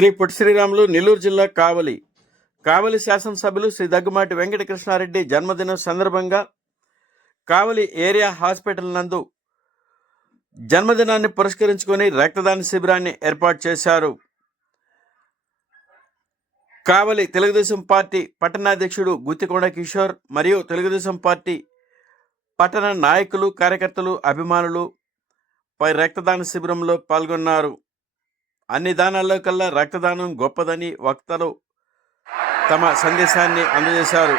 శ్రీ పొట్టి శ్రీరాములు నెల్లూరు జిల్లా కావలి శాసనసభ్యులు శ్రీ దగ్గుమాటి వెంకటకృష్ణారెడ్డి జన్మదినం సందర్భంగా కావలి ఏరియా హాస్పిటల్ నందు జన్మదినాన్ని పురస్కరించుకొని రక్తదాన శిబిరాన్ని ఏర్పాటు చేశారు. కావలి తెలుగుదేశం పార్టీ పట్టణాధ్యక్షుడు గుత్తికొండ కిషోర్ మరియు తెలుగుదేశం పార్టీ పట్టణ నాయకులు, కార్యకర్తలు, అభిమానులు పై రక్తదాన శిబిరంలో పాల్గొన్నారు. అన్ని దానాల్లో కల్లా రక్తదానం గొప్పదని వక్తలు తమ సందేశాన్ని అందజేశారు.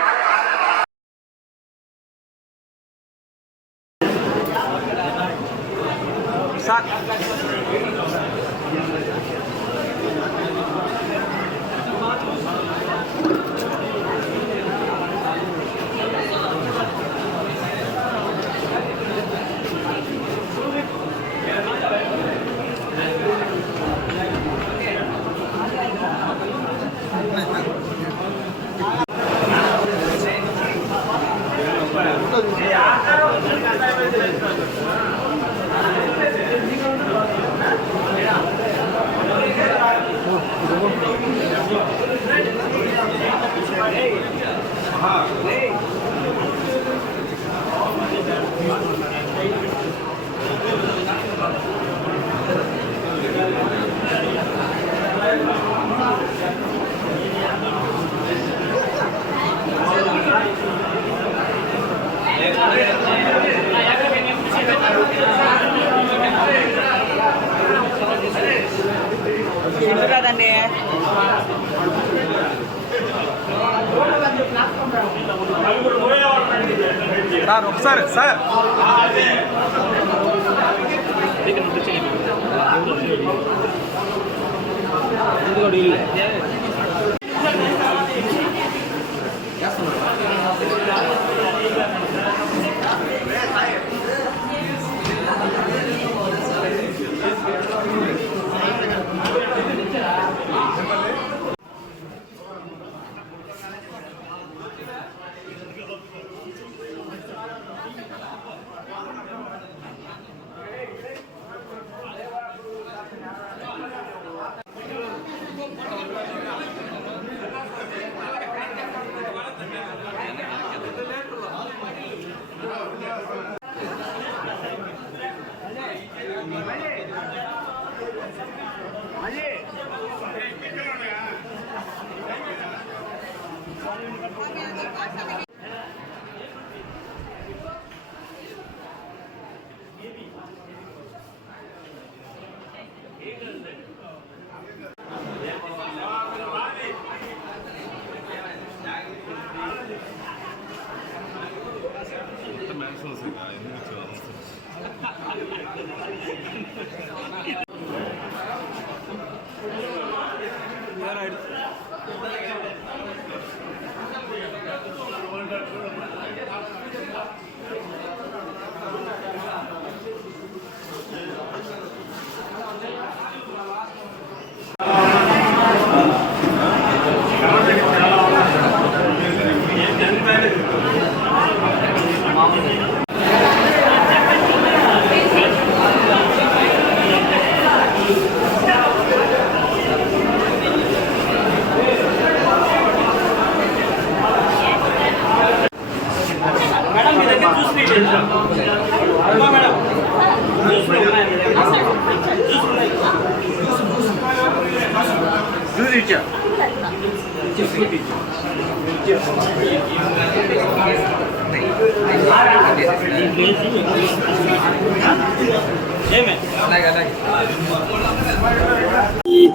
సార్ ఒకసారి సార్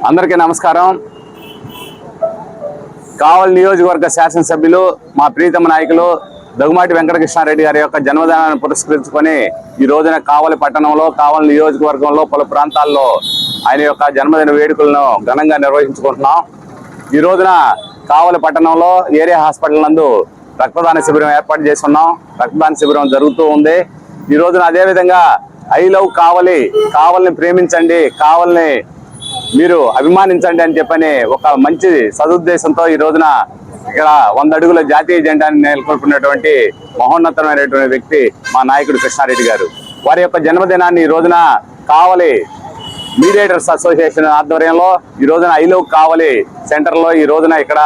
అందరికీ నమస్కారం. కావలి నియోజకవర్గ శాసనసభ్యులు మా ప్రీతమ నాయకులు దగ్గుమాటి వెంకటకృష్ణారెడ్డి గారి యొక్క జన్మదినాన్ని పురస్కరించుకొని ఈ రోజున కావలి పట్టణంలో, కావలి నియోజకవర్గంలో పలు ప్రాంతాల్లో ఆయన యొక్క జన్మదిన వేడుకలను ఘనంగా నిర్వహించుకుంటున్నాం. ఈ రోజున కావలి పట్టణంలో ఏరియా హాస్పిటల్ నందు రక్తదాన శిబిరం ఏర్పాటు చేస్తున్నాం. రక్తదాన శిబిరం జరుగుతూ ఉంది. ఈ రోజున అదేవిధంగా ఐ లవ్ కావలి, కావలిని ప్రేమించండి, కావలిని మీరు అభిమానించండి అని చెప్పని ఒక మంచి సదుద్దేశంతో ఈ రోజున ఇక్కడ 100 అడుగుల జాతీయ జెండాని నెలకొల్పినటువంటి మహోన్నతమైనటువంటి వ్యక్తి మా నాయకుడు కృష్ణారెడ్డి గారు. వారి యొక్క జన్మదినాన్ని ఈ రోజున కావలి మీడియేటర్స్ అసోసియేషన్ ఆధ్వర్యంలో ఈ రోజున ఐ లవ్ కావలి సెంటర్ లో ఈ రోజున ఇక్కడ